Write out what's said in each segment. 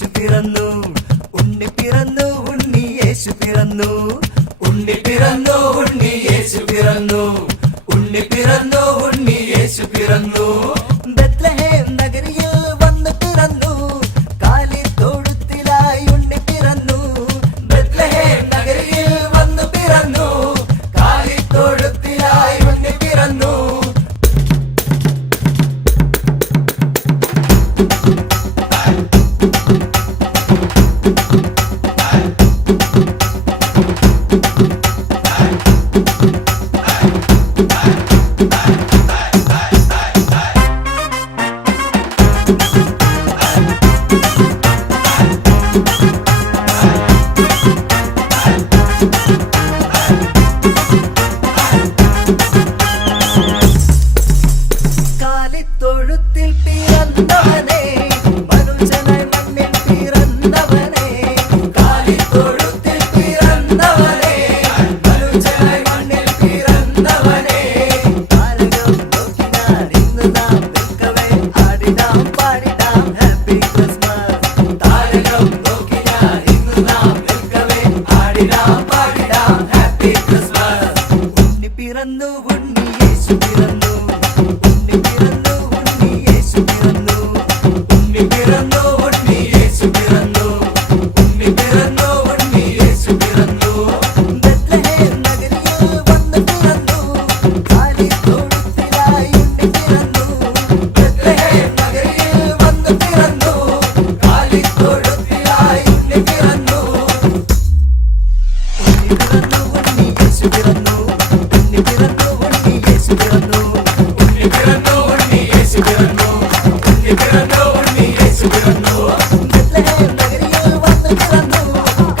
യേശു പിറന്നു, ഉണ്ണി പിറന്നു, ഉണ്ണി യേശു പിറന്നു, ഉണ്ണി പിറന്നു, ഉണ്ണി യേശു പിറന്നു, ഉണ്ണി പിറന്നു, ഉണ്ണി യേശു പിറന്നു. ബെത്ലഹേം നഗരിയിൽ വന്നു പിറന്നു, കാലിത്തൊഴുത്തിലായി ഉണ്ണി പിറന്നു. ബെത്ലഹേം നഗരിയിൽ വന്നു പിറന്നു, കാലിത്തൊഴുത്തിലായി ഉണ്ണി പിറന്നു. കാലിത്തൊഴുത്തിൽ പിറന്നവനേ, മനുഷ്യനായി മണ്ണിൽ പിറന്നവനേ. കാലിത്തൊഴുത്തിൽ പിറന്നവനേ, മനുഷ്യനായി മണ്ണിൽ പിറന്നവനേ. താരകം നോക്കി ഞാൻ ഇന്ന് നാം നിൽക്കവേ, ആടിടാം പാടിടാം ഹാപ്പി ക്രിസ്മസ്. താരകം നോക്കി ഞാൻ ഇന്ന് നാം നിൽക്കവേ, ആടിടാം പാടിടാം ഹാപ്പി ക്രിസ്മസ്. ഉണ്ണി പിറന്നു, ഉണ്ണി യേശു പിറന്നു, ഉണ്ണി പിറന്നു, ഉണ്ണി യേശു പിറന്നു, ഉണ്ണി പിറന്നു, ഉണ്ണി യേശു പിറന്നു, ഉണ്ണി പിറന്നു, ഉണ്ണി യേശു പിറന്നു. ബെത്ലഹേം നഗരിയിൽ വന്നു പിറന്നു, കാലിത്തൊഴുത്തിലായി ഉണ്ണി പിറന്നു. ബെത്ലഹേം നഗരിയിൽ വന്നു പിറന്നു, കാലിത്തൊഴുത്തിലായി ഉണ്ണി പിറന്നു. ഉണ്ണി പിറന്നു, ഉണ്ണി യേശു പിറന്നു, ഉണ്ണി പിറന്നു, ഉണ്ണി യേശു പിറന്നു, ഉണ്ണി പിറന്നു, ഉണ്ണി യേശു പിറന്നു, ഉണ്ണി പിറന്നു, ഉണ്ണി യേശു പിറന്നു. ബെത്ലഹേം നഗരിയിൽ വന്നു പിറന്നു,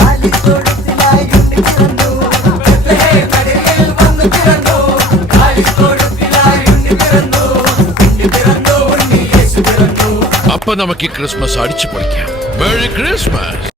കാലിത്തൊഴുത്തിലായി ഉണ്ണി പിറന്നു. ബെത്ലഹേം നഗരിയിൽ വന്നു പിറന്നു, കാലിത്തൊഴുത്തിലായി ഉണ്ണി പിറന്നു. ഉണ്ണി പിറന്നു, ഉണ്ണി യേശു പിറന്നു. അപ്പൊ നമുക്ക് ഈ ക്രിസ്മസ് അടിച്ചു പൊളിക്കാം. Merry Christmas.